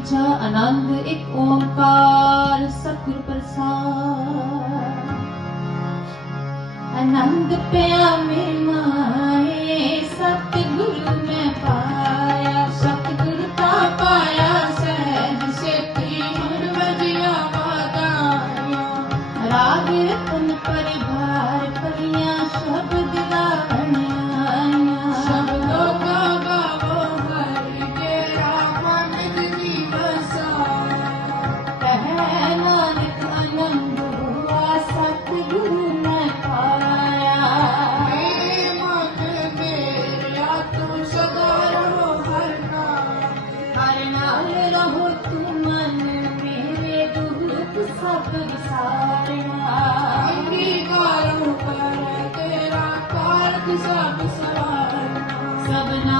ऊँचा आनंद, एक ओंकार, सतगुरु प्रसाद। आनंद प्या में माए, सतगुरु में पाया, सतगुरु का पाया, सहज से तीन बजिया राग रतन पर बनाए रहो तुम मन मेरे दुख सब सारा अंगीकारों पर तेरा कार्य सब सवार सबना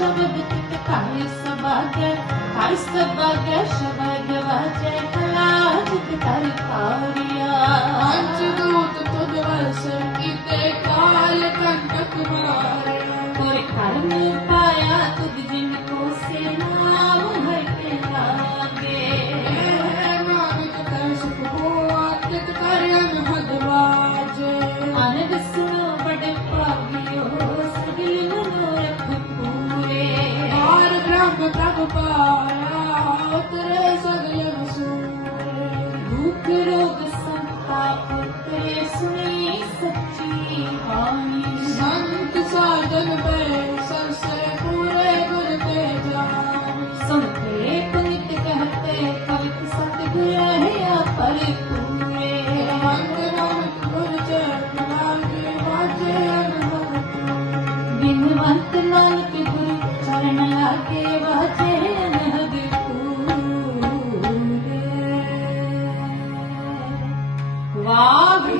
ਪੰਜ ਸ਼ਬਦ ਕਿਤ ਘਰ ਸਬਾਗੈ ਹਰ ਸਬਾਗੈ ਸ਼ਬਦ ਵਾਜੇ ਕਲਾ ਜਿਤ ਕਰ ਕਾਰਿਆ ਪੰਜ ਦੂਤ ਤੁਧ ਵਸ ਕੀਤੇ ਕਾਲ ਕੰਟਕ ਮਾਰਿਆ ਕੋਰ ਕਰਮ ਸੱਚੀ ਬਾਣੀ ਸੰਤ ਸਾਜਨ ਪੈ ਸਰਸੇ ਪੂਰੇ ਗੁਰ ਤੇ ਜਾਨ ਸੁਣਤੇ ਪੁਨਿਤ ਕਹਤੇ ਕਵਿਤ ਸਤਿਗੁਰ ਹੈ ਪਰਿਪੂਰੇ ਮੰਗ ਨਾਨਕ ਗੁਰ ਚਰਨ ਲਾਗੇ ਵਾਜੇ ਅਨਹਦ ਬਿਨਵੰਤ ਨਾਨਕ ਗੁਰੂ ਚਰਨ ਲਾਗੇ ਵਾਜੇ ਅਨਹਦ